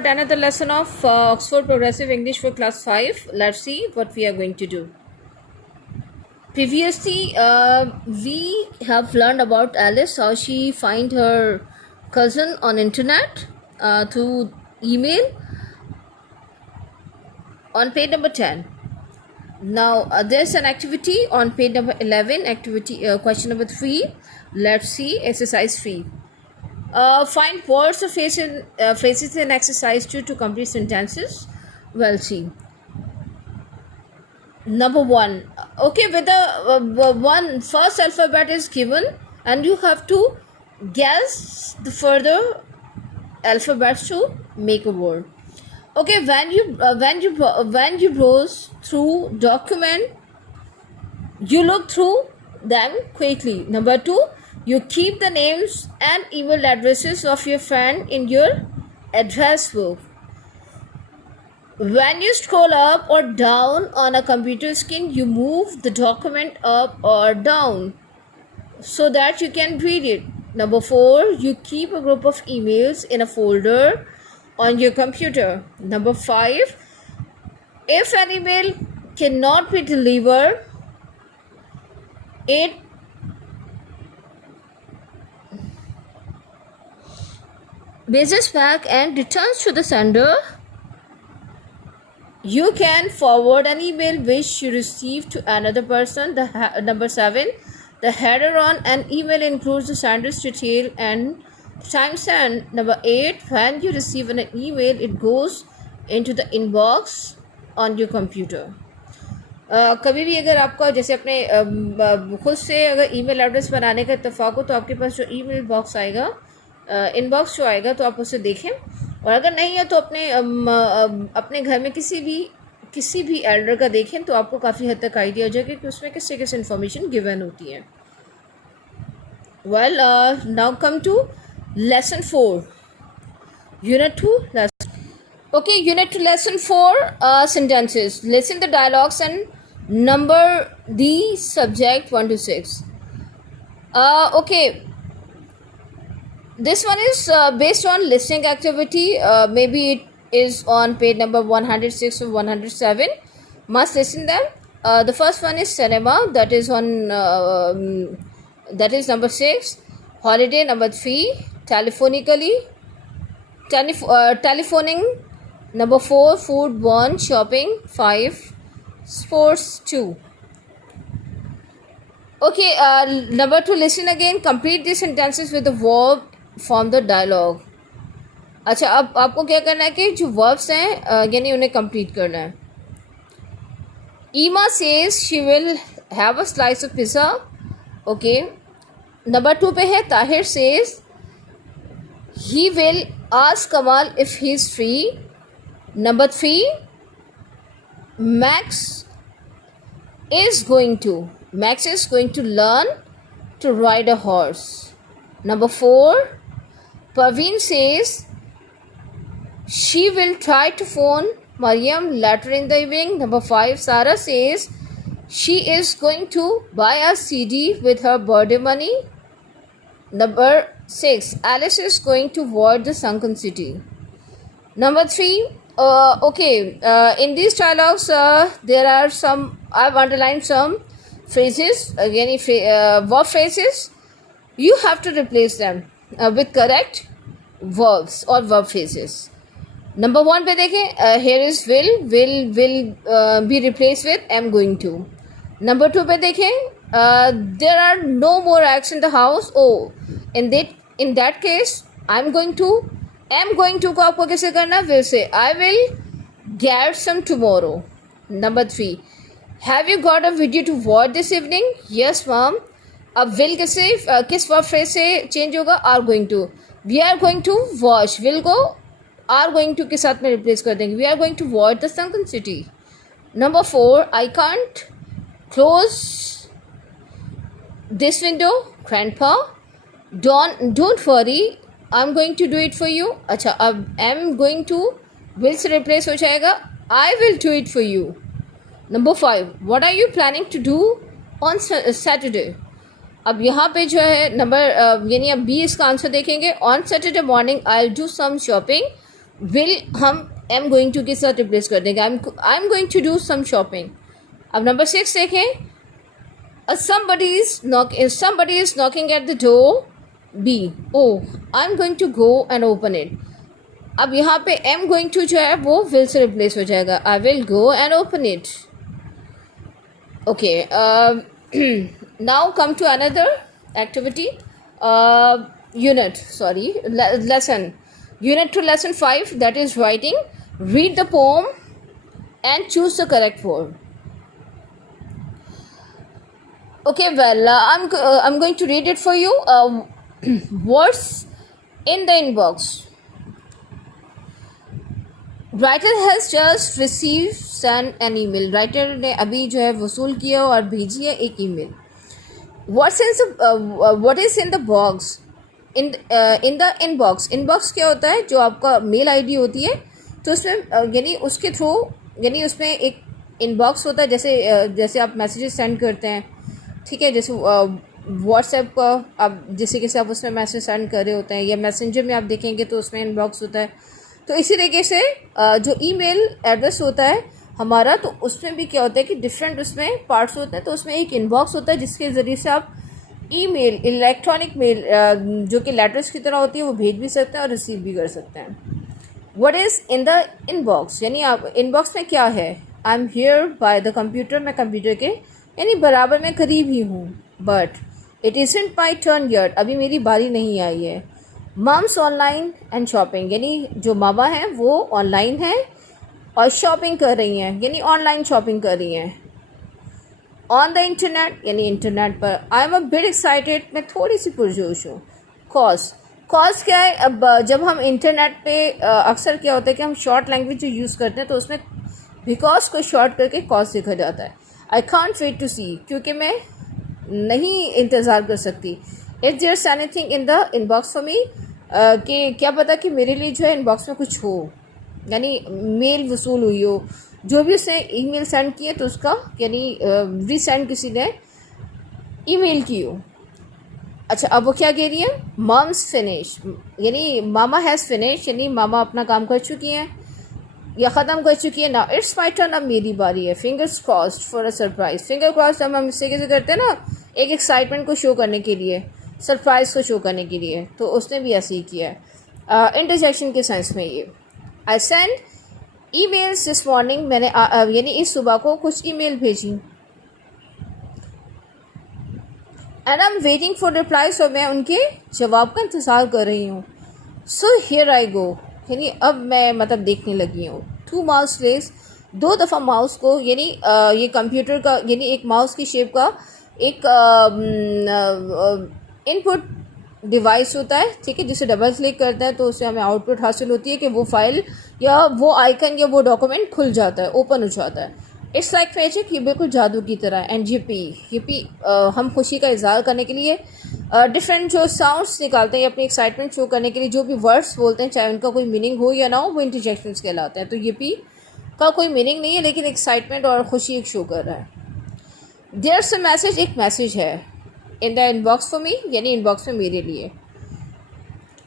at another lesson of Oxford Progressive English for class 5. Let's see what we are going to do. Previously, we have learned about Alice, how she find her cousin on internet through email on page number 10. Now, there's an activity on page number 11, activity question number 3. Let's see exercise 3. Find words or phrases in exercise 2 to complete sentences. Well, see. Number 1. Okay, with the one first alphabet is given and you have to guess the further alphabets to make a word. Okay, when you browse through document, you look through them quickly. Number 2, you keep the names and email addresses of your friend in your address book. When you scroll up or down on a computer screen, you move the document up or down so that you can read it. Number 4, you keep a group of emails in a folder on your computer. Number 5, if an email cannot be delivered, it messages back and returns to the sender. You can forward an email which you received to another person. Number 7, the header on an email includes the sender's detail and time sent. Number 8, when you receive an email, it goes into the inbox on your computer. कभी भी अगर आपका जैसे अपने खुद से अगर email address बनाने का इत्तेफाक हो तो आपके पास जो ईमेल बॉक्स आएगा, इनबॉक्स जो आएगा, तो आप उसे देखें, और अगर नहीं है तो अपने घर में किसी भी एल्डर का देखें तो आपको काफ़ी हद तक आइडिया हो जाएगा कि उसमें किससे किस इन्फॉर्मेशन गिवन होती है. Well, now come to lesson 4, unit 2 lesson. Okay, unit 2 lesson 4, sentences. Listen the dialogues and number the subject 1 to 6. Okay, this one is based on listening activity. Maybe it is on page number 106 or 107. Must listen them. The first one is cinema, that is on that is number 6. Holiday, number 3. Telephoning, number 4. Food, 1. Shopping, 5. Sports, 2. Okay, number 2, listen again. Complete these sentences with the verb from the dialogue. अच्छा, अब आपको क्या करना है कि जो verbs हैं यानी उन्हें complete करना है. Ema says she will have a slice of pizza. Okay. Number 2 पे है Tahir says he will ask Kamal if he is free. Number 3, Max is going to learn to ride a horse. Number 4, Parveen says she will try to phone Mariam later in the evening. Number 5, Sarah says she is going to buy a CD with her birthday money. Number 6, Alice is going to watch the sunken city. Number 3, in these dialogues, there are some, I've underlined some phrases, again, verb phrases. You have to replace them with correct verbs or verb phrases. Number 1 पे देखें, here is will be replaced with am going to. Number 2 पे देखें, there are no more eggs in the house. Oh, in that case, am going to को आपको कैसे करना, will से I will get some tomorrow. Number 3, have you got a video to watch this evening? Yes mom. अब will किस verb phrase से change होगा, are going to. We are going to watch, will को are going to के साथ में replace कर देंगे. We are going to watch the sunken city. Number 4, I can't close this window, grandpa. Don't worry, I'm going to do it for you. अच्छा, अब am going to will से replace हो जाएगा, I will do it for you. Number 5, what are you planning to do on Saturday? अब यहाँ पे जो है नंबर यानी अब बी इसका आंसर देखेंगे. On Saturday morning I will do some shopping will हम एम गोइंग टू के साथ रिप्लेस कर देंगे, I am going to do some shopping. अब नंबर 6 देखें, somebody is knocking at the door, B, oh I am going to go and open it। अब यहाँ पे am going to जो है वो will से रिप्लेस हो जाएगा, I will go and open it। Okay, now come to another activity, lesson, unit to lesson 5, that is writing। Read the poem and choose the correct word। Okay, well, I'm going to read it for you। Words in the inbox। Writer has just received sent an email। Writer ने अभी जो है वसूल किया और भेजी है एक email। What is in the box? In the inbox। Inbox क्या होता है? जो आपका मेल आईडी होती है, तो उसमें यानी उसके थ्रू, यानी उसमें एक इनबॉक्स होता है, जैसे आप मैसेजेस सेंड करते हैं, ठीक है, जैसे व्हाट्सएप का आप जिसे किसी आप उसमें मैसेज सेंड कर रहे होते हैं, या मैसेंजर में आप देखेंगे तो उसमें इनबॉक्स होता है। तो इसी तरीके से जो ईमेल एड्रेस होता है हमारा, तो उसमें भी क्या होता है कि डिफरेंट उसमें पार्ट्स होते हैं। तो उसमें एक इनबॉक्स होता है जिसके ज़रिए से आप ईमेल, इलेक्ट्रॉनिक मेल जो कि लेटर्स की तरह होती है, वो भेज भी सकते हैं और रिसीव भी कर सकते हैं। What is in the inbox, यानी आप इनबॉक्स में क्या है? I am here by the computer, मैं कंप्यूटर के यानी बराबर में करीब ही हूँ। But it isn't my turn yet, अभी मेरी बारी नहीं आई है। मम्स ऑनलाइन एंड शॉपिंग, यानी जो मामा हैं वो ऑनलाइन हैं और शॉपिंग कर रही हैं, यानी ऑनलाइन शॉपिंग कर रही हैं। ऑन द इंटरनेट, यानी इंटरनेट पर। I am a bit excited, मैं थोड़ी सी पुरजोश हूँ। कॉज क्या है? अब जब हम इंटरनेट पे अक्सर क्या होता है कि हम शॉर्ट लैंग्वेज जो यूज़ करते हैं, तो उसमें बिकॉज को शॉर्ट करके कॉज लिखा जाता है। I can't wait to see, क्योंकि मैं नहीं इंतज़ार कर सकती। If there's anything in the inbox for me, कि क्या पता कि मेरे लिए जो है इनबॉक्स में कुछ हो, यानी मेल वसूल हुई हो, जो भी उसने ईमेल सेंड की है तो उसका यानी रीसेंड किसी ने ईमेल की हो। अच्छा, अब वो क्या कह रही है? मम्स फिनिश, यानी मामा हैज़ फिनिश, यानी मामा अपना काम कर चुकी हैं या ख़त्म कर चुकी है। ना इट्स माई टर्न, अब मेरी बारी है। Fingers crossed for a surprise. Finger crossed हम इससे कैसे करते हैं ना, एक एक्साइटमेंट को शो करने के लिए, सरप्राइज़ को शो करने के लिए, तो उसने भी ऐसे ही किया है। इंटरजेक्शन के सेंस में ये, I send emails this morning, मैंने यानी इस सुबह को कुछ ईमेल भेजी। And I am waiting for replies, और मैं उनके जवाब का इंतज़ार कर रही हूँ। सो हियर आई गो, यानी अब मैं मतलब देखने लगी हूँ। 2 माउस रेस, 2 दफ़ा माउस को, यानी ये कंप्यूटर का, यानी एक माउस की शेप का एक इनपुट डिवाइस होता है, ठीक है, जिसे डबल क्लिक करते हैं तो उससे हमें आउटपुट हासिल होती है कि वो फाइल या वो आइकन या वो डॉक्यूमेंट खुल जाता है, ओपन हो जाता है। इट्स लाइक मैजिक, ये बिल्कुल जादू की तरह। एंड yippee, हम खुशी का इजहार करने के लिए डिफरेंट जो साउंड्स निकालते हैं अपनी एक्साइटमेंट शो करने के लिए, जो भी वर्ड्स बोलते हैं चाहे उनका कोई मीनिंग हो या ना हो, वो इंटरजेक्शंस कहलाते हैं। तो yippee का कोई मीनिंग नहीं है, लेकिन एक्साइटमेंट और खुशी एक शो कर रहा है। देयर्स अ मैसेज, एक मैसेज है इन द इनबॉक्स फॉर मी, यानी इनबॉक्स में मेरे लिए।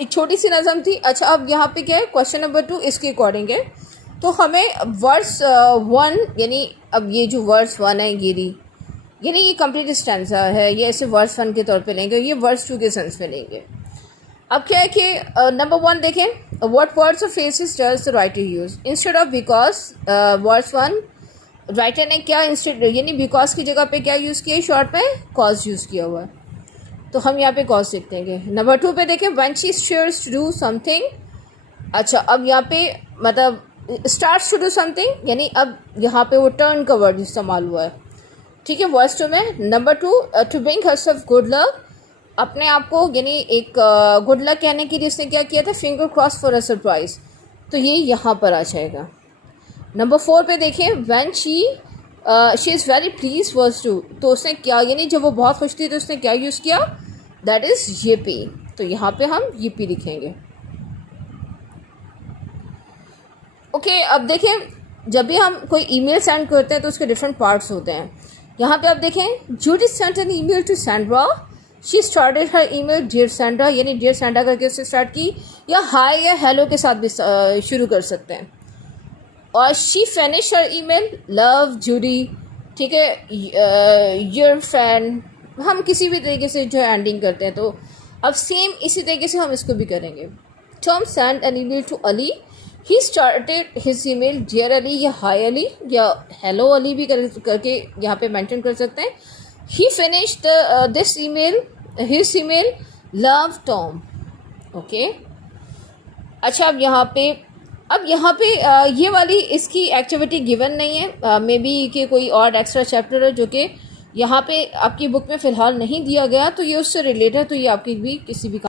एक छोटी सी नज़म थी। अच्छा, अब यहाँ पे क्या है? क्वेश्चन नंबर 2 इसके अकॉर्डिंग है। तो हमें वर्ड्स 1, यानी अब ये जो वर्ड्स 1 है ये यानी ये कंप्लीट स्टैंजा है, ये ऐसे वर्ड्स 1 के तौर पे लेंगे, ये वर्ड्स 2 के सेंस में लेंगे। अब क्या है कि नंबर 1 देखें, व्हाट वर्ड्स और phrases does the writer use instead of because. Words 1 writer ने क्या इंस्टेड, यानी बिकॉज की जगह पे क्या यूज़ किया? शॉर्ट में कॉज यूज़ किया हुआ है, तो हम यहाँ पे कॉज लिख देंगे। नंबर 2 पे देखें, when she starts to do something. अच्छा, अब यहाँ पे मतलब स्टार्ट्स टू डू समथिंग, यानी अब यहाँ पे वो टर्न का वर्ड इस्तेमाल हुआ है, ठीक है, वर्ड्स 2 में। Number 2, to bring herself good luck, अपने आप को यानी एक गुड लक कहने के लिए उसने क्या किया था? Finger cross for a surprise, तो ये यहाँ पर आ जाएगा। नंबर 4 पे देखें, when she is very please worse to, तो उसने क्या, यानी जब वो बहुत खुश थी तो उसने क्या यूज़ किया? दैट इज़ yippee, तो यहाँ पे हम yippee लिखेंगे। ओके, अब देखें, जब भी हम कोई ईमेल सेंड करते हैं तो उसके डिफरेंट पार्ट्स होते हैं। यहाँ पे आप देखें, Judy sent an email to Sandra she started her email dear Sandra, यानी डियर सैंड्रा करके उससे स्टार्ट की, या हाय या हेलो के साथ भी शुरू कर सकते हैं. और she finish her email love Judy, ठीक है, योर फ्रेंड, हम किसी भी तरीके से जो है एंडिंग करते हैं. तो अब सेम इसी तरीके से हम इसको भी करेंगे. Tom send an email to Ali, he started his email dear Ali या हाय अली या हेलो अली भी करके यहाँ पे मेंशन कर सकते हैं. ही finished this email his email love Tom. Okay, अच्छा अब यहाँ पे ये वाली इसकी एक्टिविटी गिवन नहीं है, मे बी कि कोई और एक्स्ट्रा चैप्टर है जो कि यहाँ पे आपकी बुक में फ़िलहाल नहीं दिया गया, तो ये उससे रिलेटेड, तो ये आपकी भी किसी भी